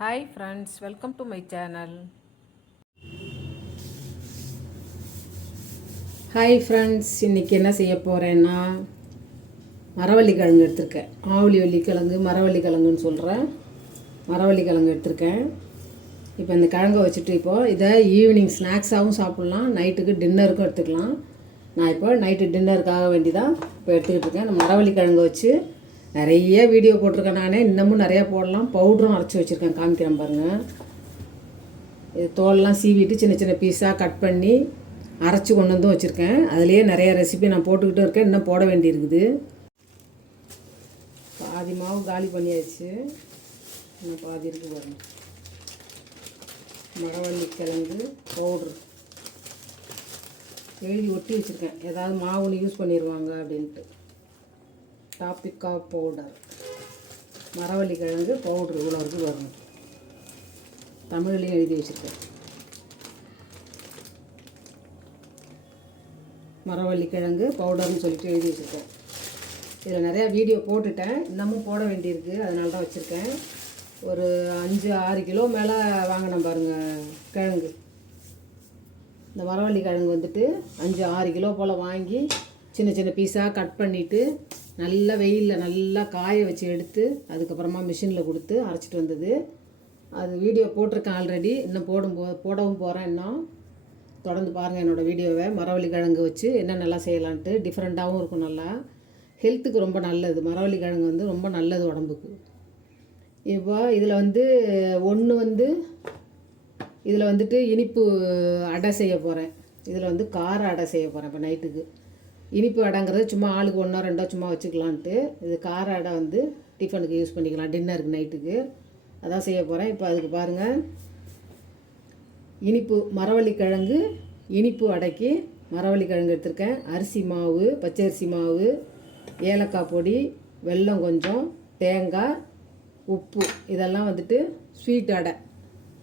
Hi friends welcome to my channel hi friends இன்றைக்கி என்ன செய்ய போகிறேன்னா மரவள்ளி கிழங்கு எடுத்திருக்கேன். ஆவலி வள்ளி கிழங்கு மரவள்ளி கிழங்குன்னு சொல்கிறேன் மரவள்ளி கிழங்கு எடுத்திருக்கேன். இப்போ இந்த கிழங்கை வச்சுட்டு இப்போது இதை ஈவினிங் ஸ்நாக்ஸாகவும் சாப்பிட்லாம் நைட்டுக்கு டின்னருக்கும் எடுத்துக்கலாம். நான் இப்போ நைட்டு டின்னருக்காக வேண்டி தான் இப்போ எடுத்துக்கிட்டு இருக்கேன். இந்த மரவள்ளி கிழங்கு வச்சு நிறைய வீடியோ போட்டிருக்கேன் நானே. இன்னமும் நிறையா போடலாம். பவுடரும் அரைச்சி வச்சுருக்கேன். காமிக்கிறேன் பாருங்கள் இது தோலெலாம் சீவிட்டு சின்ன சின்ன பீஸாக கட் பண்ணி அரைச்சி கொண்டு வந்தும் வச்சுருக்கேன். அதுலேயே நிறைய ரெசிபி நான் போட்டுக்கிட்டும் இருக்கேன். இன்னும் போட வேண்டியிருக்குது. பாதி மாவு காலி பண்ணியாச்சு. இன்னும் பாதி இருக்கு பாருங்க. மரவள்ளி கிழங்கு பவுட்ரு எழுதி ஒட்டி வச்சுருக்கேன். ஏதாவது மாவுன்னு யூஸ் பண்ணிடுவாங்க அப்படின்ட்டு. டாப்பிக்கா பவுடர் மரவள்ளி கிழங்கு பவுட்ரு இவ்வளோ இருக்கு வரணும் தமிழ்லேயும் எழுதி வச்சுருக்கேன். மரவள்ளி கிழங்கு பவுடர்னு சொல்லிட்டு எழுதி வச்சுருக்கேன். இதில் நிறையா வீடியோ போட்டுட்டேன். இன்னமும் போட வேண்டியிருக்கு. அதனால தான் வச்சுருக்கேன். ஒரு அஞ்சு ஆறு கிலோ மேலே வாங்கினேன் பாருங்கள் கிழங்கு. இந்த மரவள்ளி கிழங்கு வந்துட்டு அஞ்சு ஆறு கிலோ போல் வாங்கி சின்ன சின்ன பீஸாக கட் பண்ணிவிட்டு நல்லா வெயிலில் நல்லா காய வச்சு எடுத்து அதுக்கப்புறமா மிஷினில் கொடுத்து அரைச்சிட்டு வந்தது. அது வீடியோ போட்டிருக்கேன் ஆல்ரெடி இன்னும் போடும் போ போடவும் போகிறேன் இன்னும். தொடர்ந்து பாருங்கள் என்னோடய வீடியோவை மரவள்ளி கிழங்கு வச்சு என்ன நல்லா செய்யலான்ட்டு டிஃப்ரெண்ட்டாகவும் இருக்கும் நல்லா. ஹெல்த்துக்கு ரொம்ப நல்லது. மரவள்ளி கிழங்கு வந்து ரொம்ப நல்லது உடம்புக்கு. இப்போ இதில் வந்து ஒன்று வந்து இதில் வந்துட்டு இனிப்பு அடை செய்ய போகிறேன் இதில் வந்து கார அடை செய்ய போகிறேன் இப்போ நைட்டுக்கு இனிப்பு அடைங்கிறது சும்மா ஆளுக்கு ஒன்றோ ரெண்டோ சும்மா வச்சுக்கலான்ட்டு இது கார அடை வந்து டிஃபனுக்கு யூஸ் பண்ணிக்கலாம் டின்னருக்கு நைட்டுக்கு அதான் செய்ய போகிறேன் இப்போ அதுக்கு பாருங்கள் இனிப்பு மரவள்ளி கிழங்கு இனிப்பு அடைக்கி மரவள்ளி கிழங்கு எடுத்திருக்கேன். அரிசி மாவு பச்சரிசி மாவு ஏலக்காய் பொடி வெல்லம் கொஞ்சம் தேங்காய் உப்பு. இதெல்லாம் வந்துட்டு ஸ்வீட் அடை.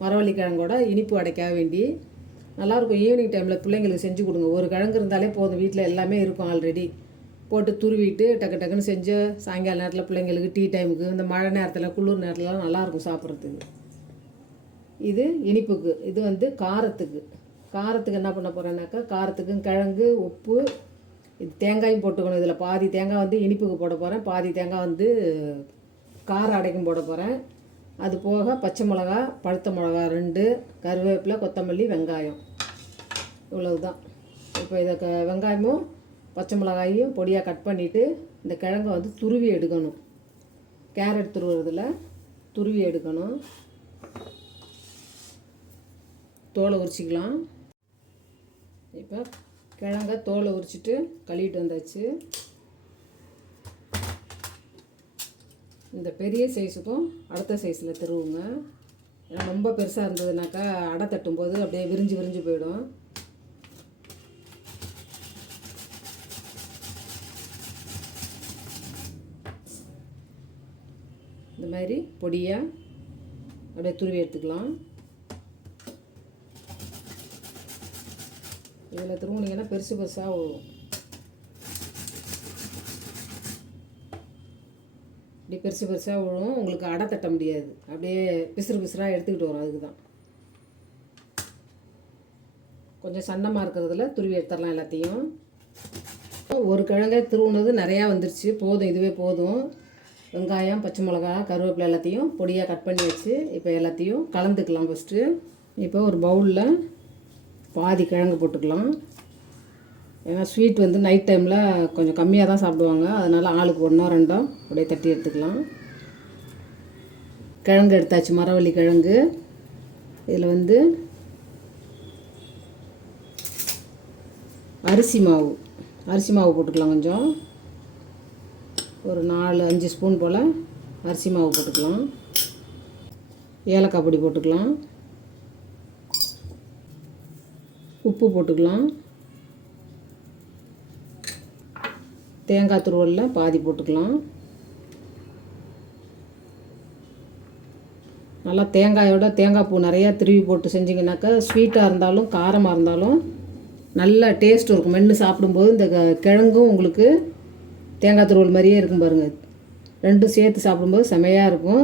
மரவள்ளி கிழங்கோட இனிப்பு அடைக்காக வேண்டி நல்லாயிருக்கும். ஈவினிங் டைமில் பிள்ளைங்களுக்கு செஞ்சு கொடுங்க. ஒரு கிழங்கு இருந்தாலே போதும். வீட்டில் எல்லாமே இருக்கும் ஆல்ரெடி போட்டு துருவிட்டு டக்கு டக்குன்னு செஞ்சு சாயங்கால நேரத்தில் பிள்ளைங்களுக்கு டீ டைமுக்கு இந்த மழை நேரத்தில் குளிர் நேரத்துலலாம் நல்லாயிருக்கும் சாப்பிட்றதுக்கு. இது இனிப்புக்கு. இது வந்து காரத்துக்கு. காரத்துக்கு என்ன பண்ண போகிறேன்னாக்கா காரத்துக்கும் கிழங்கு உப்பு இது தேங்காயும் போட்டுக்கணும் இதில். பாதி தேங்காய் வந்து இனிப்புக்கு போட போகிறேன் பாதி தேங்காய் வந்து கார அடைக்கும் போட போகிறேன் அது போக பச்சை மிளகா பழுத்த மிளகா ரெண்டு கருவேப்பிலை கொத்தமல்லி வெங்காயம். இவ்வளவு தான் இப்போ இதை க வெங்காயமும் பச்சை மிளகாயும் பொடியாக கட் பண்ணிவிட்டு இந்த கிழங்கை வந்து துருவி எடுக்கணும். கேரட் துருவுறதில் துருவி எடுக்கணும். தோலை உரிச்சிக்கலாம். இப்போ கிழங்க தோலை உரிச்சிட்டு கழுவிட்டு வந்தாச்சு. இந்த பெரிய சைஸுக்கும் அடுத்த சைஸில் திருவுங்க. ஏன்னா ரொம்ப பெருசாக இருந்ததுனாக்கா அடை தட்டும்போது அப்படியே விரிஞ்சு விரிஞ்சு போயிடும். இந்த மாதிரி பொடியாக அப்படியே துருவி எடுத்துக்கலாம். இதில் திருவுனீங்கன்னா பெருசு பெருசாக இப்படி பெருசு பெருசாக விழும் உங்களுக்கு அடை தட்ட முடியாது. அப்படியே பிசுறு பிசுறாக எடுத்துக்கிட்டு வரும். அதுக்கு தான் கொஞ்சம் சன்னமாக இருக்கிறதுல துருவி எடுத்துடலாம் எல்லாத்தையும். ஒரு கிழங்கை திருவுனது நிறையா வந்துருச்சு. போதும். இதுவே போதும். வெங்காயம் பச்சை மிளகா கருவேப்பிலை எல்லாத்தையும் பொடியாக கட் பண்ணி வச்சு இப்போ எல்லாத்தையும் கலந்துக்கலாம் ஃபஸ்ட்டு இப்போ ஒரு பவுலில் பாதி கிழங்கு போட்டுக்கலாம். ஏன்னா ஸ்வீட் வந்து நைட் டைமில் கொஞ்சம் கம்மியாக தான் சாப்பிடுவாங்க. அதனால் ஆளுக்கு ஒன்றோ ரெண்டோ அப்படியே தட்டி எடுத்துக்கலாம். கிழங்கு எடுத்தாச்சு மரவள்ளி கிழங்கு. இதில் வந்து அரிசி மாவு. அரிசி மாவு போட்டுக்கலாம் கொஞ்சம். ஒரு நாலு அஞ்சு ஸ்பூன் போல் அரிசி மாவு போட்டுக்கலாம். ஏலக்காய் பொடி போட்டுக்கலாம். உப்பு போட்டுக்கலாம். தேங்காய் துருவலில் பாதி போட்டுக்கலாம். நல்லா தேங்காயோட தேங்காய் பூ நிறையா திருவி போட்டு செஞ்சிங்கனாக்கா ஸ்வீட்டாக இருந்தாலும் காரமாக இருந்தாலும் நல்ல டேஸ்ட் இருக்கும். மென்று சாப்பிடும்போது இந்த க- கிழங்கும் உங்களுக்கு தேங்காய் துருவல் மாதிரியே இருக்கும் பாருங்கள் ரெண்டும் சேர்த்து சாப்பிடும்போது செமையாக இருக்கும்.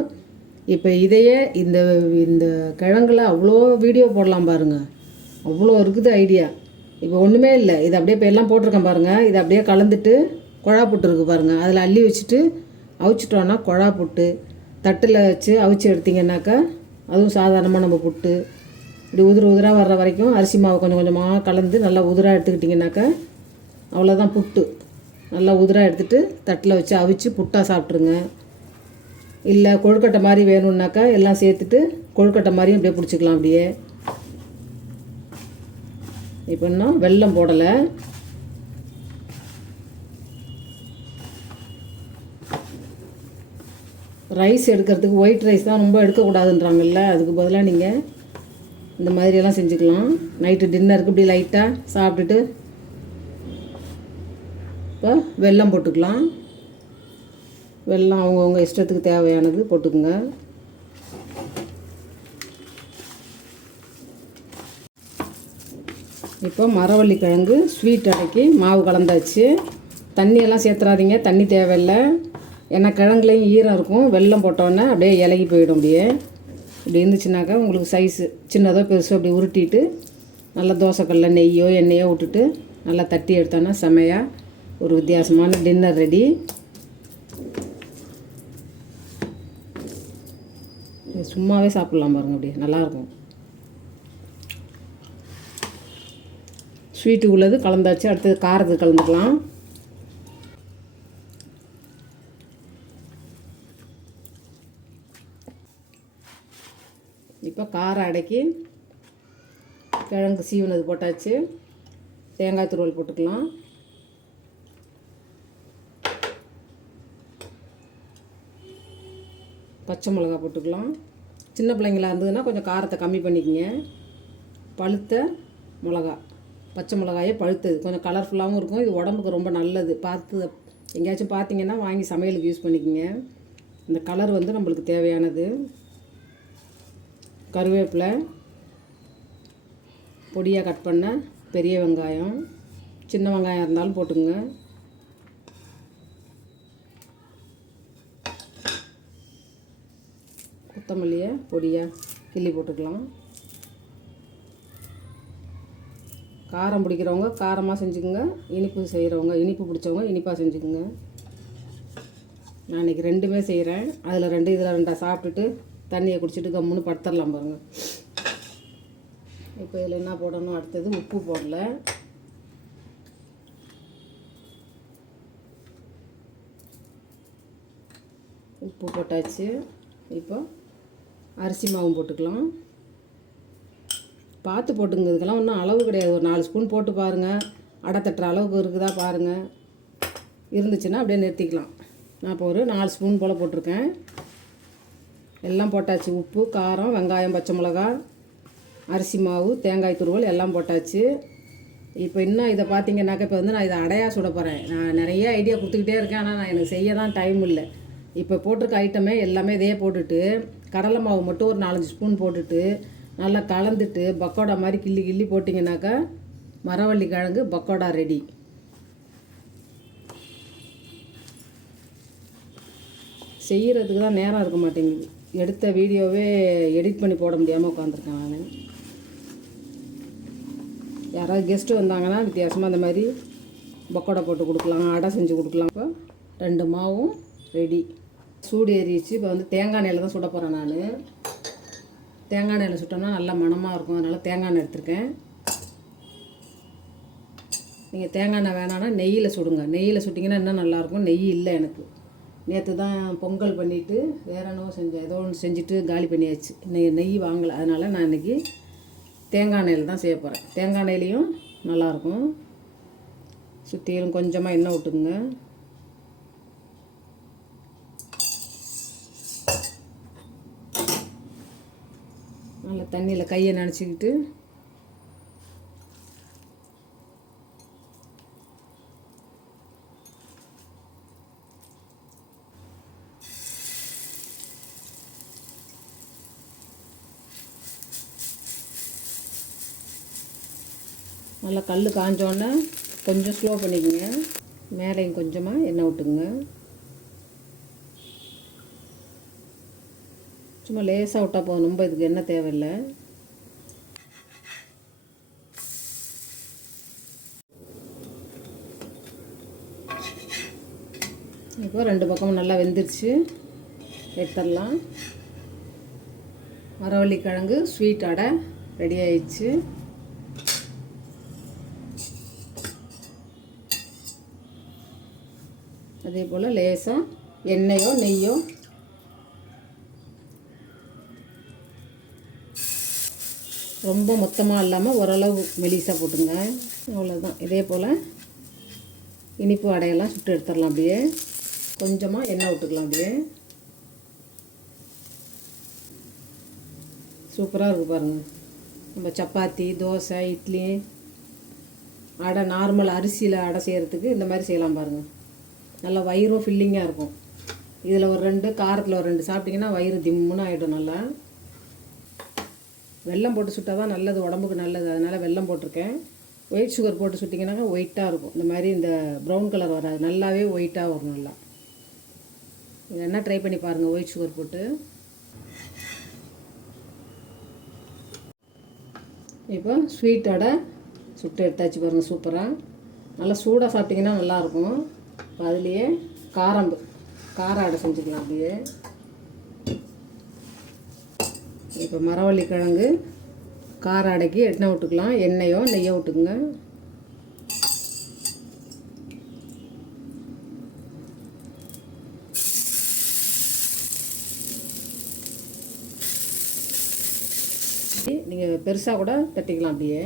இப்போ இதையே இந்த இந்த கிழங்குல அவ்வளோ வீடியோ போடலாம் பாருங்கள் அவ்வளோ இருக்குது ஐடியா இப்போ ஒன்றுமே இல்லை. இது அப்படியே இப்போ எல்லாம் போட்டிருக்கேன் பாருங்கள் இதை அப்படியே கலந்துட்டு குழா புட்டு இருக்குது பாருங்கள் அதில் அள்ளி வச்சுட்டு அவிச்சிட்டோன்னா குழா புட்டு தட்டில் வச்சு அவிச்சு எடுத்திங்கனாக்கா அதுவும் சாதாரணமாக நம்ம புட்டு. இப்படி உதிர உதிராக வர்ற வரைக்கும் அரிசி மாவு கொஞ்சம் கொஞ்சமாக கலந்து நல்லா உதிராக எடுத்துக்கிட்டிங்கனாக்கா அவ்வளோதான் புட்டு. நல்லா உதிராக எடுத்துகிட்டு தட்டில் வச்சு அவிச்சு புட்டாக சாப்பிட்ருங்க இல்லை கொழுக்கட்டை மாதிரி வேணும்னாக்கா எல்லாம் சேர்த்துட்டு கொழுக்கட்டை மாதிரியும் அப்படியே பிடிச்சிக்கலாம் அப்படியே. இப்போ இன்னும் வெல்லம் போடலை. ரைஸ் எடுக்கிறதுக்கு ஒயிட் ரைஸ் தான் ரொம்ப எடுக்கக்கூடாதுன்றாங்கல்ல? அதுக்கு பதிலாக நீங்கள் இந்த மாதிரியெல்லாம் செஞ்சுக்கலாம். நைட்டு டின்னருக்கு இப்படி லைட்டாக சாப்பிட்டுட்டு இப்போ வெல்லம் போட்டுக்கலாம். வெல்லம் அவங்கவுங்க இஷ்டத்துக்கு தேவையானது போட்டுக்குங்க. இப்போ மரவள்ளி கிழங்கு ஸ்வீட் அடைக்கி மாவு கலந்தாச்சு. தண்ணியெல்லாம் சேர்த்துறாதீங்க. தண்ணி தேவையில்லை. ஏன்னா கிழங்குலையும் ஈரம் இருக்கும் வெல்லம் போட்டோன்னே அப்படியே இலகி போயிடும் அப்படியே. இப்படி இருந்துச்சுனாக்கா உங்களுக்கு சைஸு சின்னதோ பெருசோ அப்படி உருட்டிட்டு நல்லா தோசைக்கல்ல நெய்யோ எண்ணெயோ விட்டுட்டு நல்லா தட்டி எடுத்தோன்னா செமையாக ஒரு வித்தியாசமான டின்னர் ரெடி சும்மாவே சாப்பிட்லாம் பாருங்க அப்படியே நல்லாயிருக்கும். ஸ்வீட்டு உள்ளது கலந்தாச்சு அடுத்தது காரத்துக்கு கலந்துக்கலாம் இப்போ வடைக்கு கிழங்கு சீவனது போட்டாச்சு. தேங்காய் துருவல் போட்டுக்கலாம். பச்சை மிளகா போட்டுக்கலாம். சின்ன பிள்ளைங்களா இருந்ததுன்னா கொஞ்சம் காரத்தை கம்மி பண்ணிக்கங்க. பழுத்த மிளகா. பச்சை மிளகாயே பழுத்தது. கொஞ்சம் கலர்ஃபுல்லாகவும் இருக்கும். இது உடம்புக்கு ரொம்ப நல்லது. பார்த்து எங்கேயாச்சும் பார்த்தீங்கன்னா வாங்கி சமையலுக்கு யூஸ் பண்ணிக்கோங்க. இந்த கலர் வந்து நம்மளுக்கு தேவையானது. கருவேப்பிலை பொடியாக கட் பண்ண பெரிய வெங்காயம் சின்ன வெங்காயம் இருந்தாலும் போட்டுங்க கொத்தமல்லியை பொடியாக கிள்ளி போட்டுக்கலாம். காரம் பிடிக்கிறவங்க காரமாக செஞ்சுக்கோங்க இனிப்பு செய்கிறவங்க இனிப்பு பிடிச்சவங்க இனிப்பாக செஞ்சுக்கோங்க. நான் இன்றைக்கி ரெண்டுமே செய்கிறேன் அதில் ரெண்டு இதில் ரெண்டாக சாப்பிட்டுட்டு தண்ணியை குடிச்சிட்டு கம்முன்னு படுத்துடலாம் பாருங்கள் இப்போ இதில் என்ன போடணும்? அடுத்தது உப்பு போடல. உப்பு போட்டாச்சு. இப்போ அரிசி மாவும் போட்டுக்கலாம். பார்த்து போட்டுங்க. இதுக்கெல்லாம் ஒன்றும் அளவு கிடையாது. ஒரு நாலு ஸ்பூன் போட்டு பாருங்கள் அடை தட்டுற அளவுக்கு இருக்குதா பாருங்கள் இருந்துச்சுன்னா அப்படியே நிறுத்திக்கலாம். நான் இப்போ ஒரு நாலு ஸ்பூன் போல் போட்டிருக்கேன். எல்லாம் போட்டாச்சு. உப்பு காரம் வெங்காயம் பச்சை மிளகா அரிசி மாவு தேங்காய் துருவல் எல்லாம் போட்டாச்சு. இப்போ இன்னும் இதை பார்த்தீங்கன்னாக்கா இப்போ வந்து நான் இதை அடையாக சுட போகிறேன் நான் நிறைய ஐடியா கொடுத்துக்கிட்டே இருக்கேன். ஆனால் நான் எனக்கு செய்ய தான் டைம் இல்லை. இப்போ போட்டிருக்க ஐட்டமே எல்லாமே இதே போட்டுட்டு கடலை மாவு மட்டும் ஒரு நாலஞ்சு ஸ்பூன் போட்டுட்டு நல்லா கலந்துட்டு பக்கோடா மாதிரி கிள்ளி கிள்ளி போட்டிங்கனாக்கா மரவள்ளி கிழங்கு பக்கோடா ரெடி செய்கிறதுக்கு தான் நேரம் இருக்க மாட்டேங்குது. எடுத்த வீடியோவே எடிட் பண்ணி போட முடியாமல் உட்காந்துருக்கேன் நான். யாராவது கெஸ்ட்டு வந்தாங்கன்னா வித்தியாசமாக அந்த மாதிரி பக்கோடா போட்டு கொடுக்கலாம் அடை செஞ்சு கொடுக்கலாம். இப்போ ரெண்டு மாவும் ரெடி சூடு ஏறிச்சு இப்போ வந்து தேங்காய் எண்ணெயில் தான் சுட போகிறேன் நான். தேங்காய் எண்ணெயில் சுட்டோம்னா நல்லா மணமாக இருக்கும். அதனால் தேங்காய் எண்ணெய் எடுத்திருக்கேன். நீங்கள் தேங்காய் எண்ணெய் வேணான்னா நெய்யில் சுடுங்க. நெய்யில் சுட்டிங்கன்னா இன்னும் நல்லாயிருக்கும் நெய் இல்லை எனக்கு. நேற்று தான் பொங்கல் பண்ணிவிட்டு வேற என்னவோ செஞ்சேன் ஏதோ ஒன்று செஞ்சுட்டு காலி பண்ணியாச்சு. நெய் நெய் வாங்கலை. அதனால் நான் இன்றைக்கி தேங்காய் எண்ணெயில் தான் செய்ய போகிறேன் தேங்காய் எண்ணெயிலையும் நல்லாயிருக்கும் சுற்றிலும் கொஞ்சமாக எண்ணெய் விட்டுங்க நல்லா தண்ணியில் கையை நினச்சிக்கிட்டு நல்லா கல் காஞ்சோடனே கொஞ்சம் ஸ்லோ பண்ணிக்கோங்க. மேலேயும் கொஞ்சமாக எண்ணெய் விட்டுங்க சும்மா லேசாக விட்டால் போதும். ரொம்ப இதுக்கு எண்ணெய் தேவையில்லை. இப்போ ரெண்டு பக்கமும் நல்லா வெந்துருச்சு. எடுத்துடலாம். மரவள்ளி கிழங்கு ஸ்வீட் அடை ரெடி ஆயிடுச்சு. அதே போல் லேசாக எண்ணெயோ நெய்யோ. ரொம்ப மொத்தமாக இல்லாமல் ஓரளவு மெலிசாக போட்டுங்க. அவ்வளோதான் இதே போல் இனிப்பு அடையெல்லாம் சுட்டு எடுத்துடலாம் அப்படியே. கொஞ்சமாக எண்ணெய் விட்டுக்கலாம் அப்படியே. சூப்பராக இருக்குது பாருங்கள் நம்ம சப்பாத்தி தோசை இட்லி அடை நார்மல் அரிசியில் அடை செய்கிறதுக்கு இந்த மாதிரி செய்யலாம் பாருங்கள் நல்லா வயிறும் ஃபில்லிங்காக இருக்கும். இதில் ஒரு ரெண்டு காரத்தில் ஒரு ரெண்டு சாப்பிட்டிங்கன்னா வயிறு திம்முன்னு ஆகிடும் நல்லா. வெல்லம் போட்டு சுட்டால் தான் நல்லது உடம்புக்கு நல்லது. அதனால் வெல்லம் போட்டிருக்கேன். ஒயிட் சுகர் போட்டு சுட்டிங்கன்னாக்கா ஒயிட்டாக இருக்கும். இந்த மாதிரி இந்த ப்ரௌன் கலர் வராது. நல்லாவே ஒயிட்டாக வரும் நல்லா. இது என்ன ட்ரை பண்ணி பாருங்கள் ஒயிட் சுகர் போட்டு. இப்போ ஸ்வீட்டோட சுட்டு எடுத்தாச்சு பாருங்கள் சூப்பராக நல்லா சூடாக சாப்பிட்டிங்கன்னா நல்லாயிருக்கும் இப்போ அதுலேயே காரம்பு. கார அடை செஞ்சுக்கலாம் அப்படியே. இப்போ மரவள்ளி கிழங்கு கார அடைக்கு எண்ணெய் விட்டுக்கலாம். எண்ணெயோ நெய்யோ விட்டுக்குங்க. நீங்கள் பெருசாக கூட தட்டிக்கலாம் அப்படியே.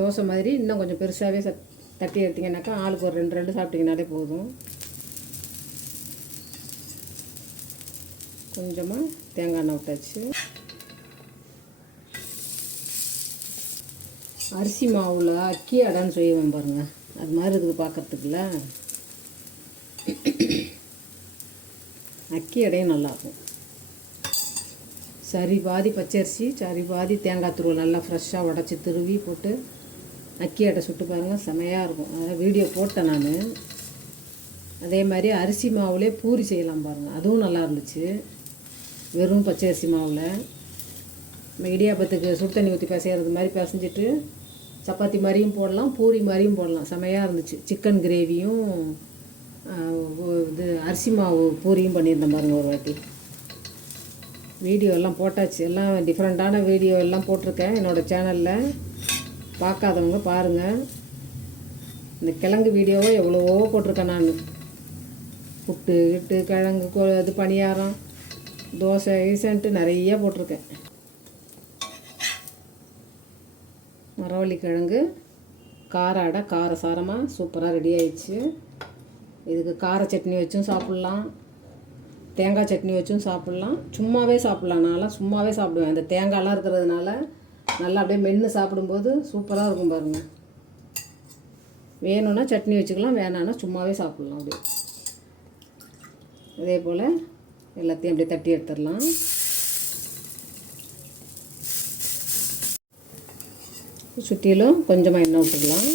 தோசை மாதிரி இன்னும் கொஞ்சம் பெருசாகவே சத் தட்டி எடுத்திங்கனாக்கா ஆளுக்கு ஒரு ரெண்டு ரெண்டு சாப்பிட்டீங்கனாலே போதும். கொஞ்சமாக தேங்காய் எண்ணெய் விட்டாச்சு அரிசி மாவில் அக்கி அடான்னு செய்வேன் பாருங்கள் அது மாதிரி இருக்குது பார்க்குறதுக்குல அக்கி அடையும் நல்லாயிருக்கும். சரி பாதி பச்சரிசி சரி பாதி தேங்காய் துருவல் நல்லா ஃப்ரெஷ்ஷாக உடச்சி திருவி போட்டு அக்கி அட்டை சுட்டு பாருங்கள் செமையாக இருக்கும். அதனால் வீடியோ போட்டேன் நான். அதே மாதிரி அரிசி மாவுலே பூரி செய்யலாம் பாருங்கள் அதுவும் நல்லா இருந்துச்சு. வெறும் பச்சை அரிசி மாவில். நம்ம இடியாப்பத்துக்கு சுடு தண்ணி ஊற்றி பிசைகிறது மாதிரி பிசைஞ்சிட்டு சப்பாத்தி மாதிரியும் போடலாம் பூரி மாதிரியும் போடலாம். செமையாக இருந்துச்சு. சிக்கன் கிரேவியும் இது அரிசி மாவு பூரியும் பண்ணியிருந்தேன் பாருங்கள் ஒரு வாட்டி. வீடியோ எல்லாம் போட்டாச்சு. எல்லாம் டிஃப்ரெண்ட்டான வீடியோ எல்லாம் போட்டிருக்கேன் என்னோடய சேனலில் பார்க்காதவங்க பாருங்கள் இந்த கிழங்கு வீடியோவை எவ்வளவோ போட்டிருக்கேன் நான். புட்டு கிட்டு கிழங்கு இது பணியாரம் தோசை ஈசன்ட்டு நிறைய போட்டிருக்கேன். மரவள்ளி கிழங்கு கார அடை கார சாரமாக சூப்பராக ரெடி ஆயிடுச்சு. இதுக்கு கார சட்னி வச்சும் சாப்பிட்லாம். தேங்காய் சட்னி வச்சும் சாப்பிட்லாம். சும்மாவே சாப்பிட்லாம். நான்லாம் சும்மாவே சாப்பிடுவேன். அந்த தேங்காய்லாம் இருக்கிறதுனால நல்லா அப்படியே மென்று சாப்பிடும்போது சூப்பராக இருக்கும் பாருங்கள் வேணும்னா சட்னி வச்சுக்கலாம் வேணான்னா சும்மாவே சாப்பிட்லாம் அப்படியே. அதே போல் எல்லாத்தையும் அப்படியே தட்டி எடுத்துடலாம். சுற்றிலும் கொஞ்சமாக எண்ணெய் விட்டுக்கலாம்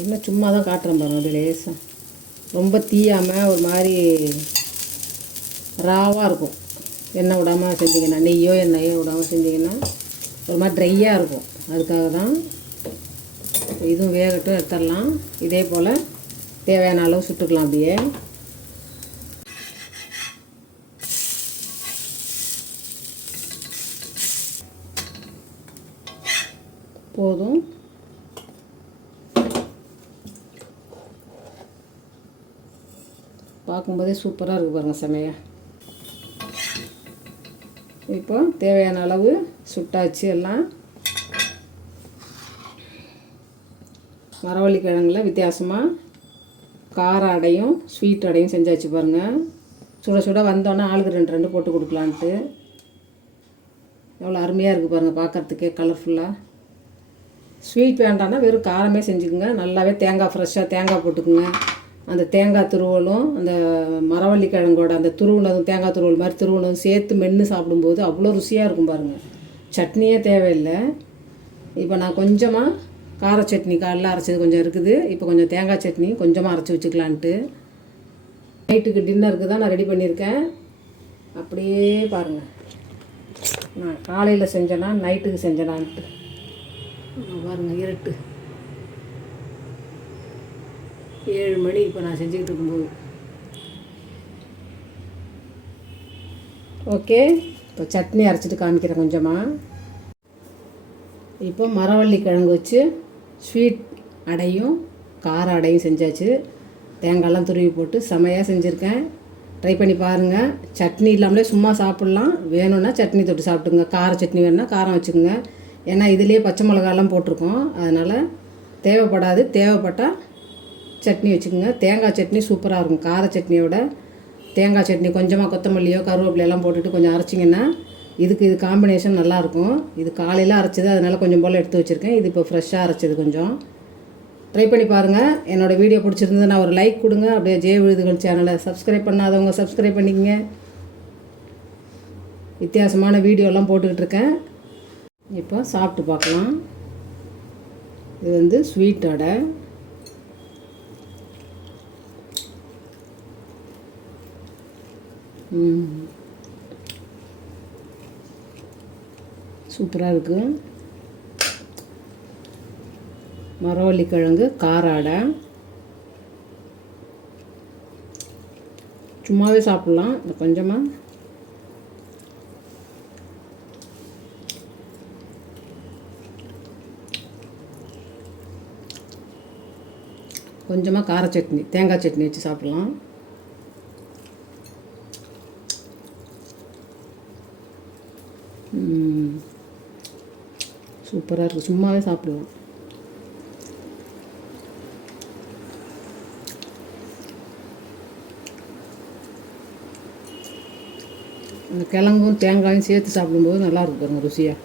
எண்ணெய் சும்மா தான் காட்டுறேன் பாருங்கள் அது லேசாக ரொம்ப தீயாமல் ஒரு மாதிரி ராவாக இருக்கும். எண்ணெய் விடாமல் செஞ்சிங்கன்னா நெய்யோ எண்ணெயோ விடாமல் செஞ்சிங்கன்னா ஒரு மாதிரி ட்ரையாக இருக்கும். அதுக்காக தான் இதுவும் வேகட்டும் எடுத்துடலாம். இதே போல் தேவையான அளவு சுட்டுக்கலாம் அப்படியே. போதும். பார்க்கும்போதே சூப்பராக இருக்குது பாருங்கள் செமையாக இப்போ தேவையான அளவு சுட்டாச்சு எல்லாம். மரவள்ளி கிழங்குல வித்தியாசமாக கார அடையும் ஸ்வீட் அடையும் செஞ்சாச்சு பாருங்கள் சுட சுட வந்தோன்னே ஆளுக்கு ரெண்டு ரெண்டு போட்டு கொடுக்கலான்ட்டு. எவ்வளோ அருமையாக இருக்குது பாருங்கள் பார்க்குறதுக்கே கலர்ஃபுல்லாக ஸ்வீட் வேண்டாம்னா வெறும் காரமே செஞ்சுக்கோங்க. நல்லாவே தேங்காய் ஃப்ரெஷ்ஷாக தேங்காய் போட்டுக்குங்க. அந்த தேங்காய் துருவலும் அந்த மரவள்ளி கிழங்கோட அந்த துருவுனதும் தேங்காய் துருவல் மாதிரி துருவுனதும் சேர்த்து மென்று சாப்பிடும்போது அவ்வளோ ருசியாக இருக்கும் பாருங்கள் சட்னியே தேவையில்லை. இப்போ நான் கொஞ்சமாக கார சட்னி காலைல அரைச்சது கொஞ்சம் இருக்குது. இப்போ கொஞ்சம் தேங்காய் சட்னி கொஞ்சமாக அரைச்சி வச்சுக்கலான்ட்டு. நைட்டுக்கு டின்னருக்கு தான் நான் ரெடி பண்ணியிருக்கேன். அப்படியே பாருங்கள் நான் காலையில் செஞ்சேனா நைட்டுக்கு செஞ்சேனான்ட்டு. பாருங்கள் இருட்டு. ஏழு மணி இப்போ நான் செஞ்சுக்கிட்டு இருக்கும்போது. ஓகே? இப்போ சட்னி அரைச்சிட்டு காமிக்கிறேன் கொஞ்சமாக இப்போ மரவள்ளி கிழங்கு வச்சு ஸ்வீட் அடையும் கார அடையும் செஞ்சாச்சு. தேங்காயெல்லாம் துருவி போட்டு செமையாக செஞ்சுருக்கேன். ட்ரை பண்ணி பாருங்கள் சட்னி இல்லாமலே சும்மா சாப்பிட்லாம். வேணும்னா சட்னி தொட்டு சாப்பிட்டுங்க. கார சட்னி வேணும்னா காரம் வச்சுக்கோங்க. ஏன்னா இதுலேயே பச்சை மிளகாலாம் போட்டிருக்கோம். அதனால் தேவைப்படாது. தேவைப்பட்டால் சட்னி வச்சுக்கோங்க. தேங்காய் சட்னி சூப்பராக இருக்கும். கார சட்னியோட தேங்காய் சட்னி கொஞ்சமாக கொத்தமல்லியோ கருவேப்பிலையெல்லாம் போட்டுட்டு கொஞ்சம் அரைச்சிங்கன்னா இதுக்கு இது காம்பினேஷன் நல்லாயிருக்கும் இது காலையில் அரைச்சது அதனால் கொஞ்சம் போல் எடுத்து வச்சுருக்கேன். இது இப்போ ஃப்ரெஷ்ஷாக அரைச்சது கொஞ்சம். ட்ரை பண்ணி பாருங்கள் என்னோடய வீடியோ பிடிச்சிருந்ததுன்னா ஒரு லைக் கொடுங்க. அப்படியே ஜெய விழுதுகள் சேனலை சப்ஸ்கிரைப் பண்ணாதவங்க சப்ஸ்கிரைப் பண்ணிக்கங்க. வித்தியாசமான வீடியோலாம் போட்டுக்கிட்டு இருக்கேன். இப்போ சாப்பிட்டு பார்க்கலாம். இது வந்து ஸ்வீட் அடை. சூப்பராக இருக்குது மரவள்ளி கிழங்கு காராடை. சும்மாவே சாப்பிட்லாம் இந்த கொஞ்சமாக கொஞ்சமாக கார சட்னி தேங்காய் சட்னி வச்சு சாப்பிட்லாம். சூப்பராக இருக்குது சும்மாவே சாப்பிடுவோம். அந்த கிழங்கும் தேங்காயும் சேர்த்து சாப்பிடும்போது நல்லா இருக்கும் பாருங்கள் ருசியாக